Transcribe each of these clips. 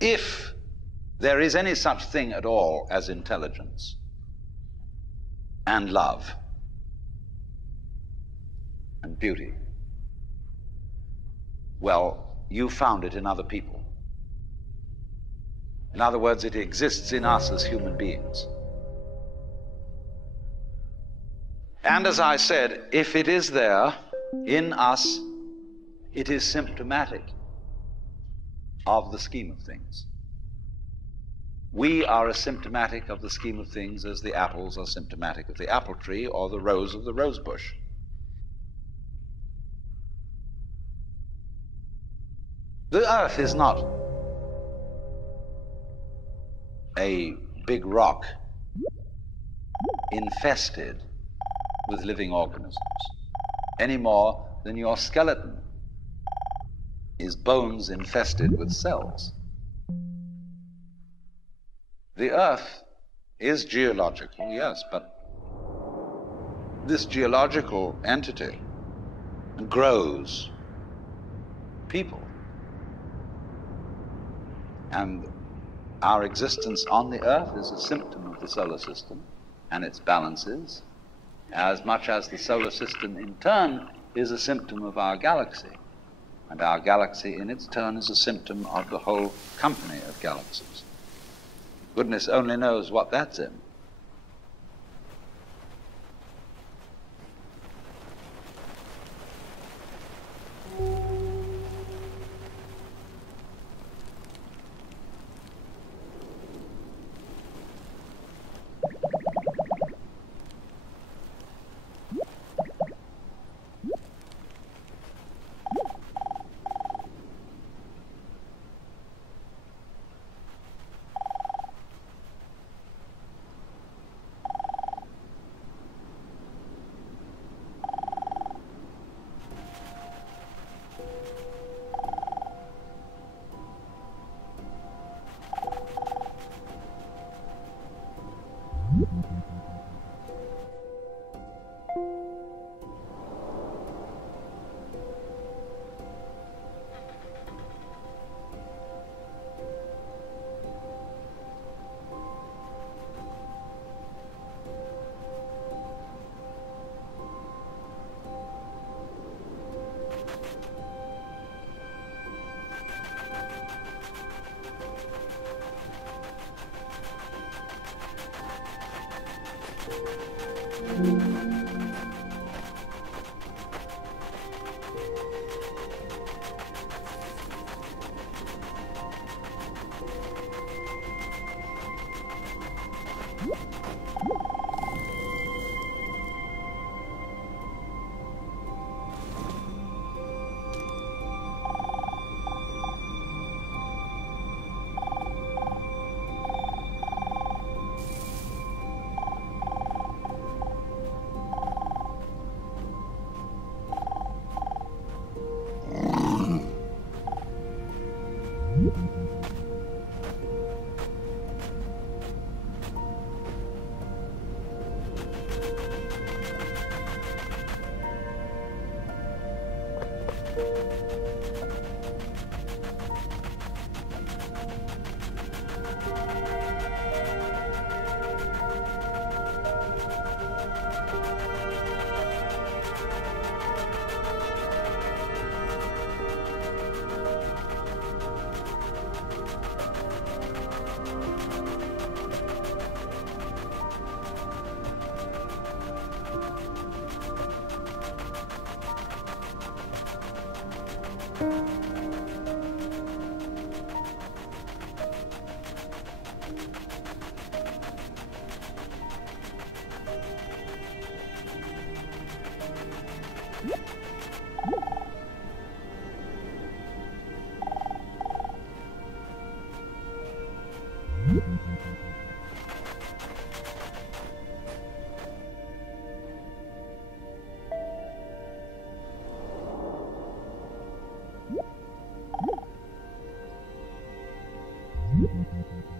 If there is any such thing at all as intelligence and love and beauty, well, you found it in other people. In other words, it exists in us as human beings. And as I said, if it is there in us, it is symptomatic of the scheme of things. We are as symptomatic of the scheme of things as the apples are symptomatic of the apple tree or the rose of the rose bush. The earth is not a big rock infested with living organisms, any more than your skeleton is bones infested with cells. The earth is geological, yes, but this geological entity grows people. And our existence on the earth is a symptom of the solar system and its balances, as much as the solar system in turn is a symptom of our galaxy. And our galaxy in its turn is a symptom of the whole company of galaxies. Goodness only knows what that's in.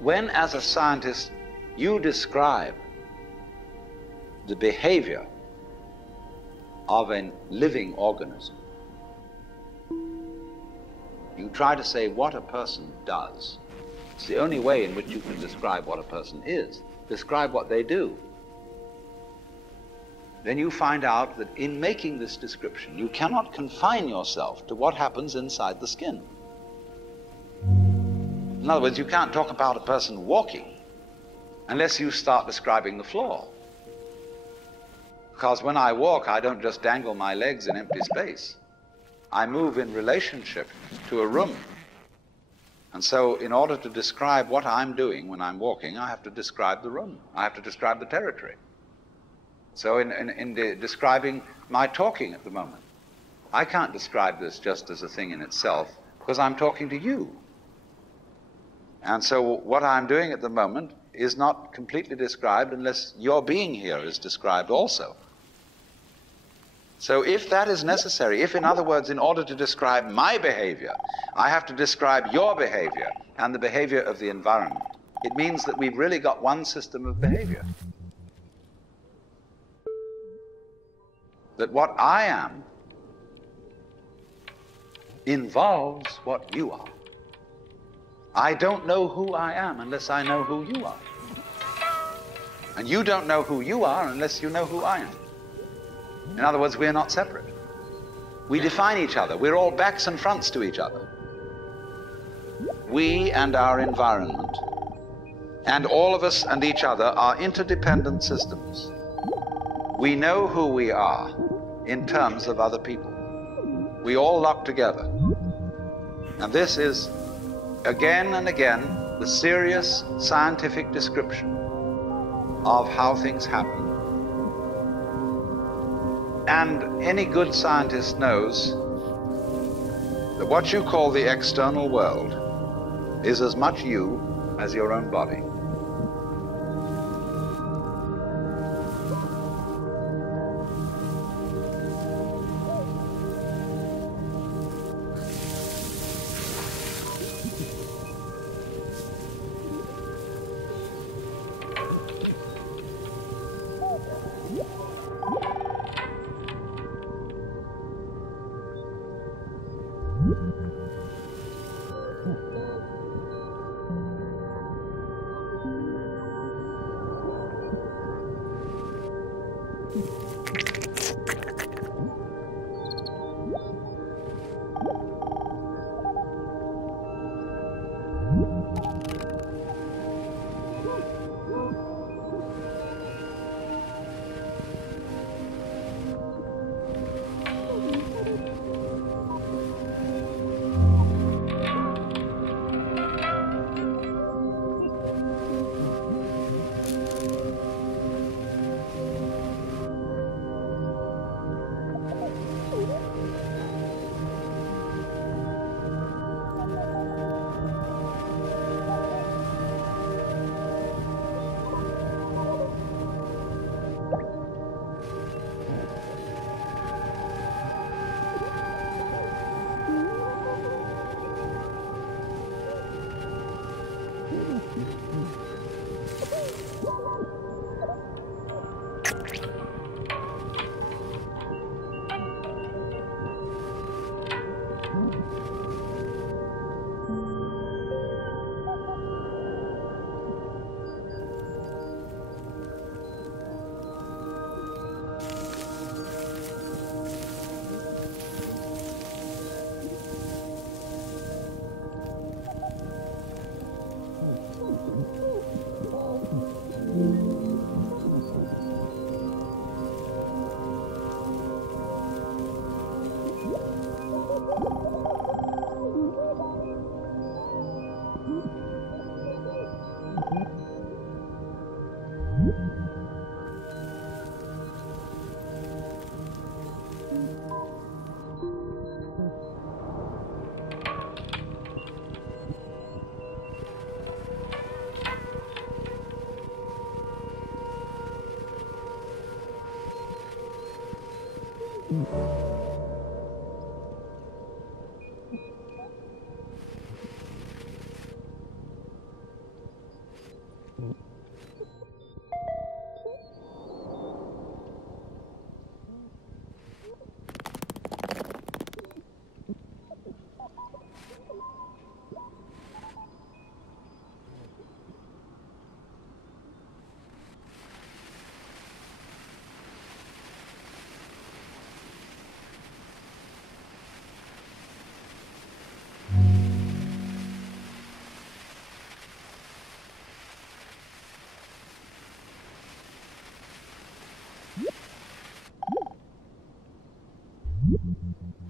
When, as a scientist, you describe the behavior of a living organism, you try to say what a person does. It's the only way in which you can describe what a person is. Describe what they do. Then you find out that in making this description, you cannot confine yourself to what happens inside the skin. In other words, you can't talk about a person walking unless you start describing the floor. Because when I walk, I don't just dangle my legs in empty space. I move in relationship to a room. And so in order to describe what I'm doing when I'm walking, I have to describe the room. I have to describe the territory. So in describing my talking at the moment, I can't describe this just as a thing in itself, because I'm talking to you. And so what I'm doing at the moment is not completely described unless your being here is described also. So if that is necessary, if, in other words, in order to describe my behavior, I have to describe your behavior and the behavior of the environment, it means that we've really got one system of behavior. That what I am involves what you are. I don't know who I am unless I know who you are. And you don't know who you are unless you know who I am. In other words, we're not separate. We define each other. We're all backs and fronts to each other. We and our environment, and all of us and each other, are interdependent systems. We know who we are in terms of other people. We all lock together. And this is, again and again, the serious scientific description of how things happen. And any good scientist knows that what you call the external world is as much you as your own body.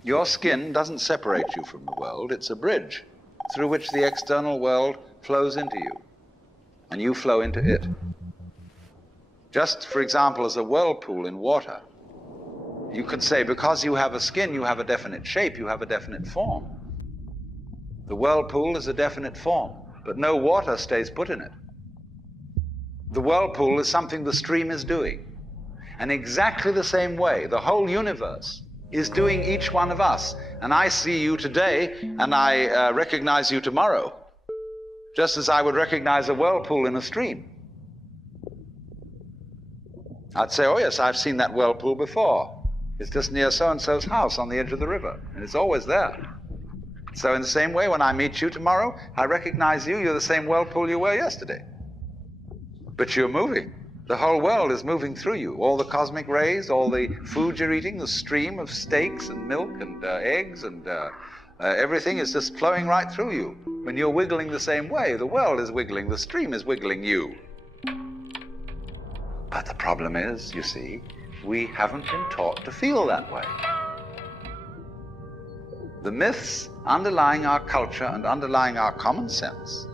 Your skin doesn't separate you from the world. It's a bridge through which the external world flows into you, and you flow into it. Just, for example, as a whirlpool in water, you could say, because you have a skin, you have a definite shape, you have a definite form. The whirlpool is a definite form, but no water stays put in it. The whirlpool is something the stream is doing. And exactly the same way, the whole universe is doing each one of us. And I see you today, and I recognize you tomorrow, just as I would recognize a whirlpool in a stream. I'd say, oh yes, I've seen that whirlpool before. It's just near so-and-so's house on the edge of the river, and it's always there. So in the same way, when I meet you tomorrow, I recognize you, you're the same whirlpool you were yesterday. But you're moving. The whole world is moving through you. All the cosmic rays, all the food you're eating, the stream of steaks and milk and eggs and everything is just flowing right through you. When you're wiggling the same way, the world is wiggling, the stream is wiggling you. But the problem is, you see, we haven't been taught to feel that way. The myths underlying our culture and underlying our common sense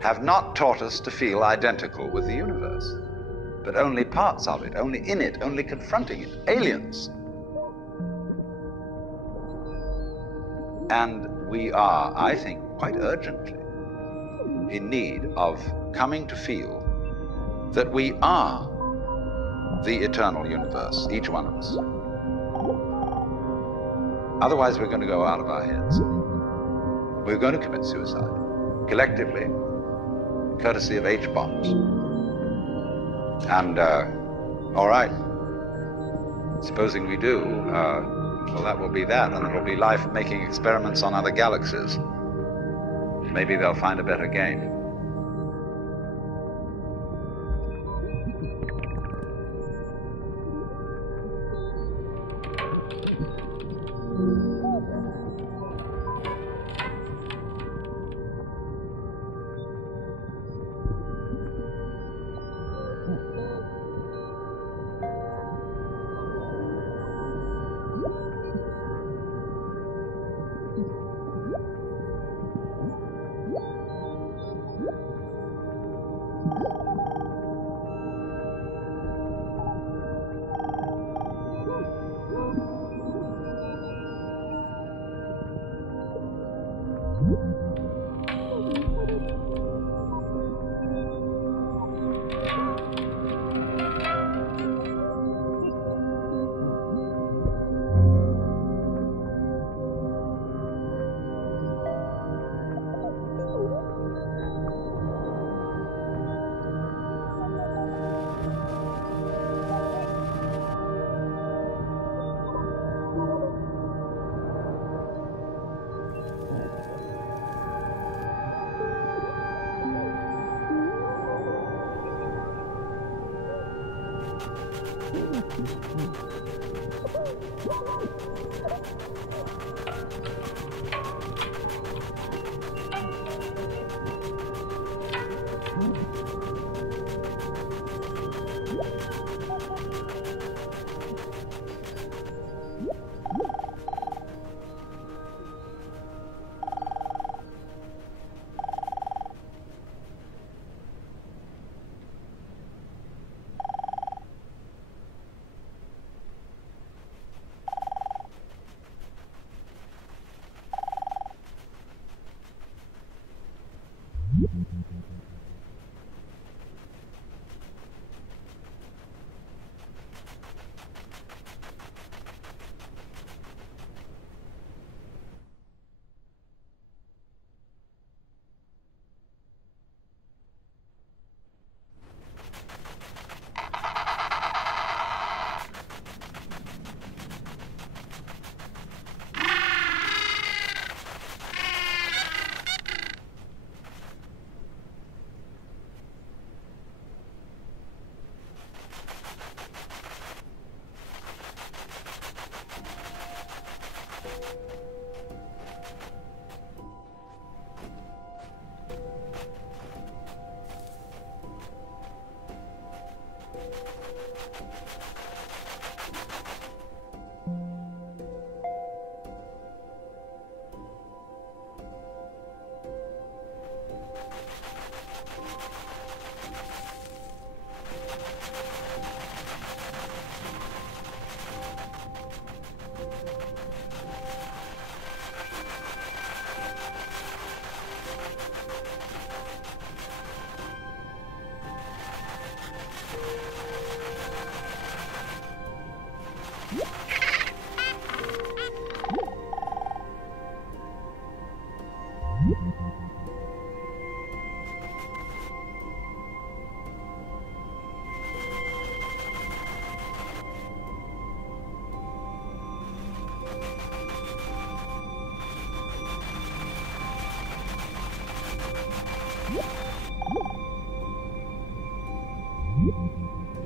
have not taught us to feel identical with the universe, but only parts of it, only in it, only confronting it, aliens. And we are, I think, quite urgently in need of coming to feel that we are the eternal universe, each one of us. Otherwise, we're going to go out of our heads. We're going to commit suicide, collectively, courtesy of H-bombs. And, all right, supposing we do, well, that will be that, and it'll be life making experiments on other galaxies. Maybe they'll find a better game.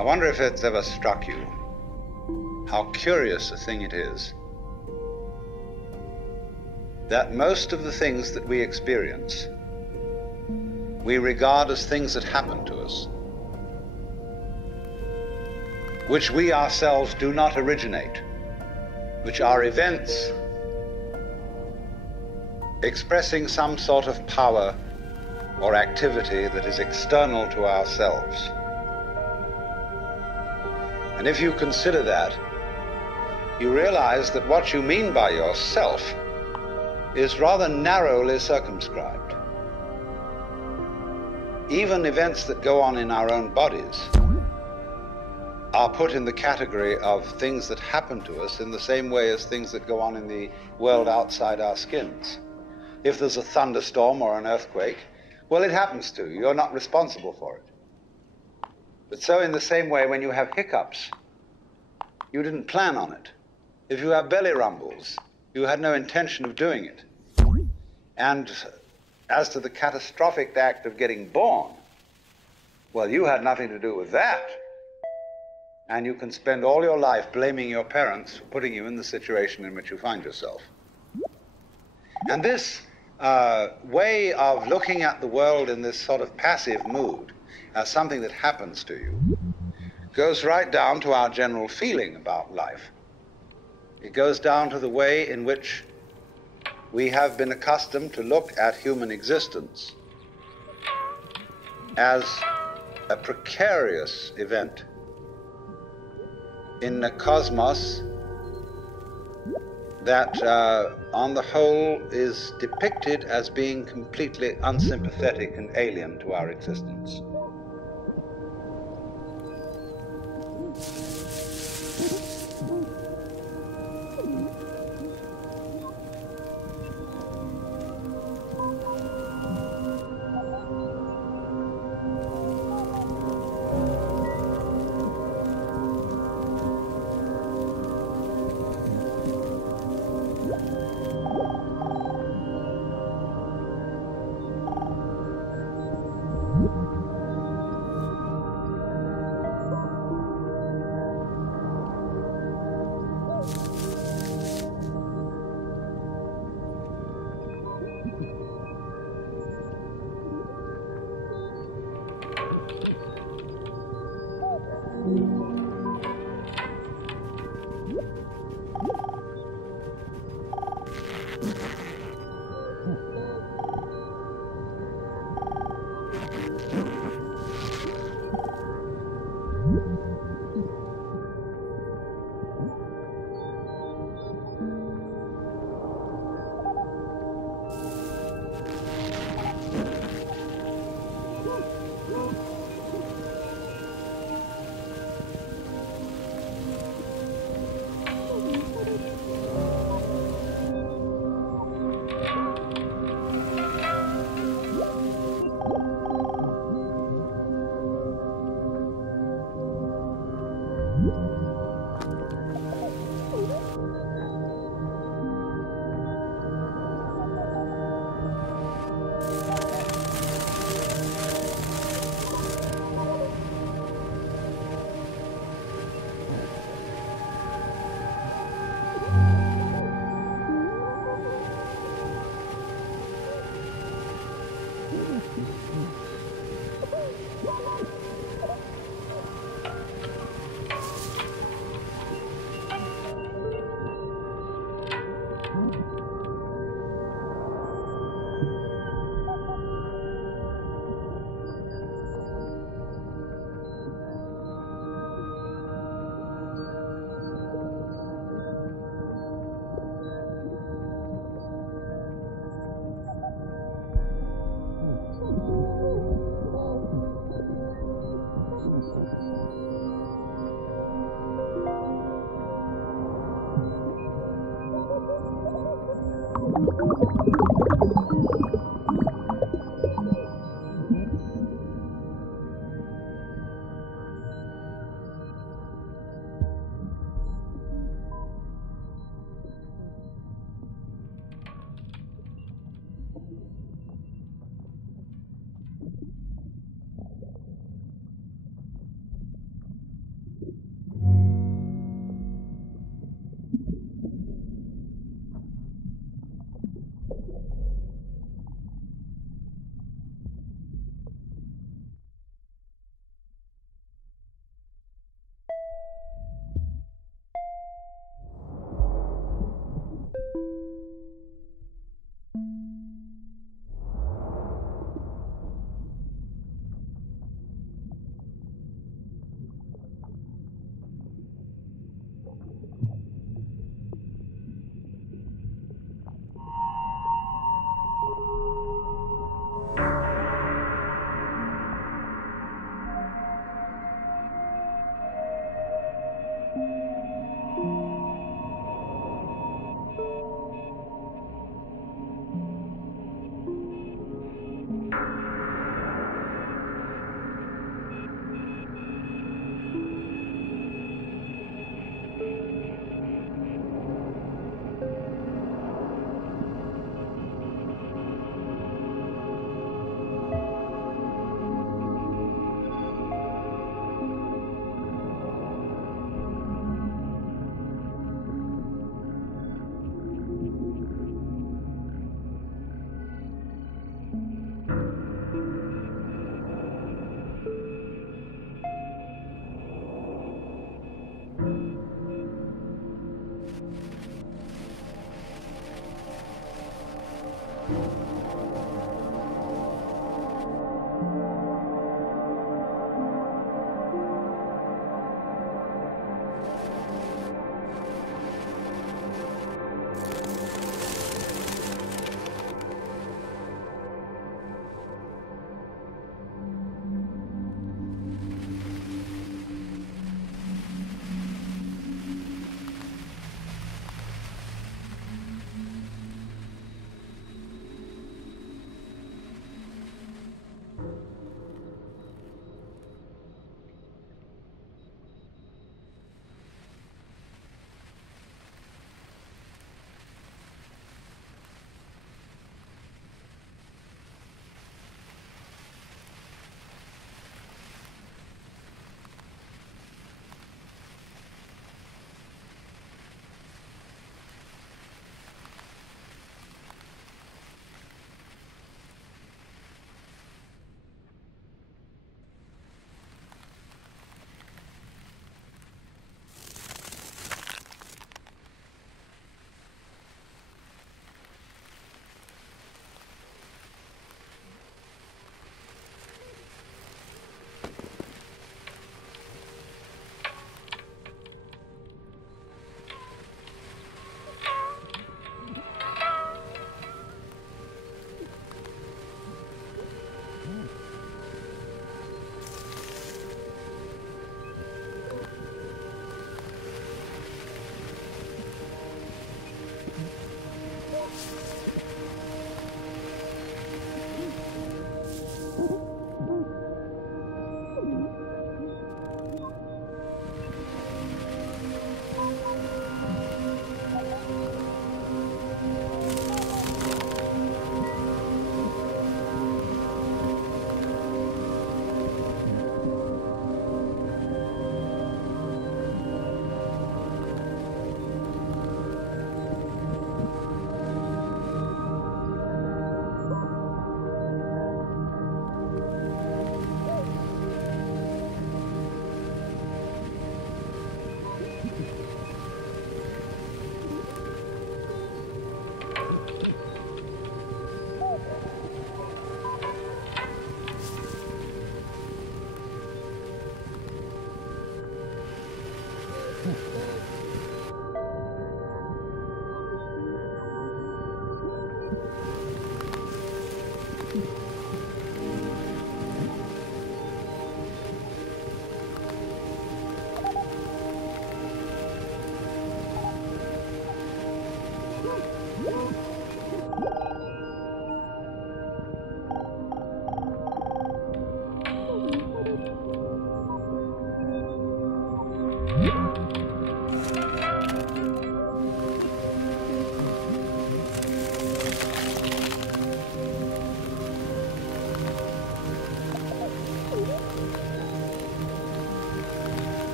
I wonder if it's ever struck you how curious a thing it is that most of the things that we experience, we regard as things that happen to us, which we ourselves do not originate, which are events expressing some sort of power or activity that is external to ourselves. And if you consider that, you realize that what you mean by yourself is rather narrowly circumscribed. Even events that go on in our own bodies are put in the category of things that happen to us in the same way as things that go on in the world outside our skins. If there's a thunderstorm or an earthquake, well, it happens to you. You're not responsible for it. But so in the same way, when you have hiccups, you didn't plan on it. If you have belly rumbles, you had no intention of doing it. And as to the catastrophic act of getting born, well, you had nothing to do with that. And you can spend all your life blaming your parents for putting you in the situation in which you find yourself. And this way of looking at the world in this sort of passive mood as something that happens to you goes right down to our general feeling about life. It goes down to the way in which we have been accustomed to look at human existence as a precarious event in a cosmos that, on the whole, is depicted as being completely unsympathetic and alien to our existence.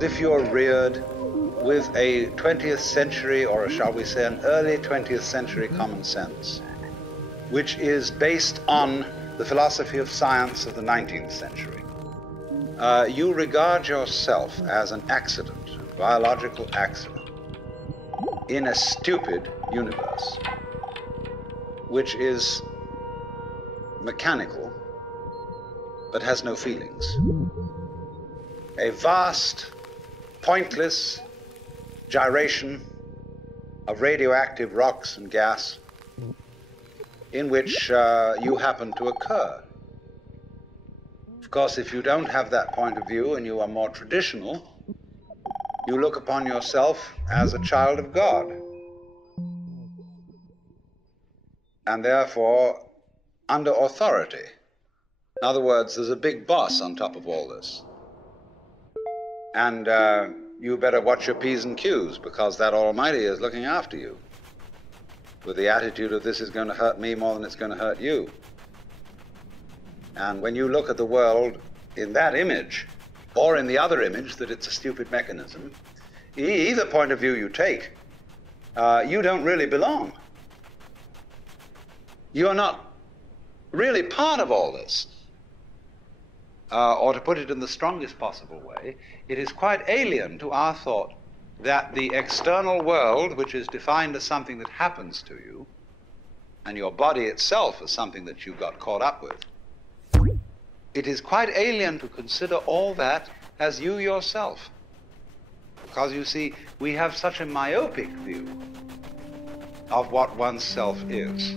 If you're reared with a 20th century, or shall we say an early 20th century common sense, which is based on the philosophy of science of the 19th century, you regard yourself as an accident, a biological accident, in a stupid universe, which is mechanical, but has no feelings. A vast, pointless gyration of radioactive rocks and gas in which you happen to occur. Of course, if you don't have that point of view and you are more traditional, you look upon yourself as a child of God, and therefore under authority. In other words, there's a big boss on top of all this. And you better watch your P's and Q's, because that Almighty is looking after you with the attitude of this is going to hurt me more than it's going to hurt you. And when you look at the world in that image, or in the other image that it's a stupid mechanism, either point of view you take, you don't really belong. You're not really part of all this. Or to put it in the strongest possible way, it is quite alien to our thought that the external world, which is defined as something that happens to you, and your body itself as something that you got caught up with, it is quite alien to consider all that as you yourself. Because you see, we have such a myopic view of what oneself is.